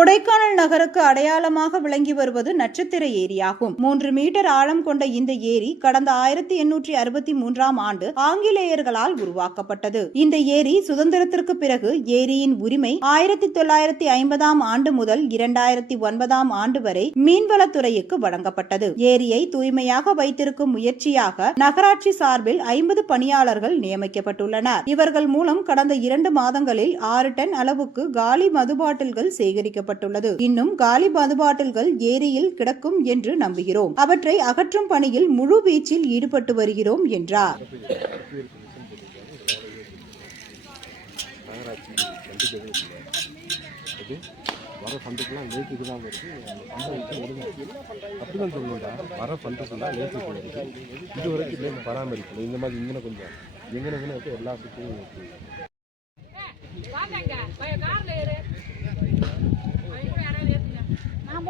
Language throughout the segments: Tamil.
கூட அதற்கு அடையாளமாக விளங்கி வருவது நட்சத்திர ஏரியாகும். மூன்று மீட்டர் ஆழம் கொண்ட இந்த ஏரி கடந்த ஆயிரத்தி எண்ணூற்றி அறுபத்தி மூன்றாம் ஆண்டு ஆங்கிலேயர்களால் உருவாக்கப்பட்டது. இந்த ஏரி சுதந்திரத்திற்கு பிறகு ஏரியின் உரிமை ஆயிரத்தி தொள்ளாயிரத்தி ஐம்பதாம் ஆண்டு முதல் இரண்டாயிரத்தி ஒன்பதாம் ஆண்டு வரை மீன்வளத்துறைக்கு வழங்கப்பட்டது. ஏரியை தூய்மையாக வைத்திருக்கும் முயற்சியாக நகராட்சி சார்பில் ஐம்பது பணியாளர்கள் நியமிக்கப்பட்டுள்ளனர். இவர்கள் மூலம் கடந்த இரண்டு மாதங்களில் ஆறு டன் அளவுக்கு காலி மது பாட்டில்கள் சேகரிக்கப்பட்டுள்ளது இன்னும் காலி மது பாட்டில்கள் ஏரியில் கிடக்கும் என்று நம்புகிறோம். அவற்றை அகற்றும் பணியில் முழு வீச்சில் ஈடுபட்டு வருகிறோம் என்றார். வர ஃபண்டுக்கெல்லாம் நேற்றுக்கு தான் வருது அந்த ஃபண்டை அப்படி தான் சொல்லணும்டா வர ஃபண்டுக்கெல்லாம் நேற்றுக்கு வருது இது வரைக்கும் லேட் பராமரிக்கணும் இந்த மாதிரி இங்கே கொஞ்சம் எங்கே வச்சு நான்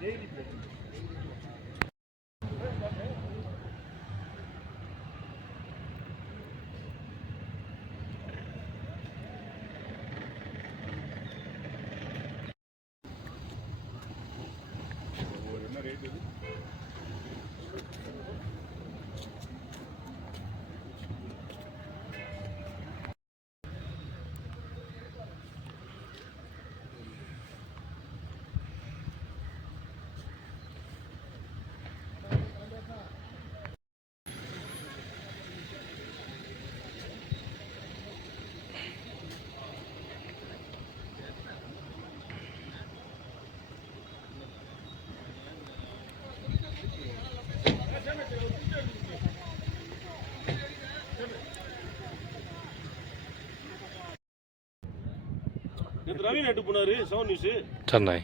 David. நேற்று ரவி நட்டு போனாரு செவன் நியூஸ். சென்னை.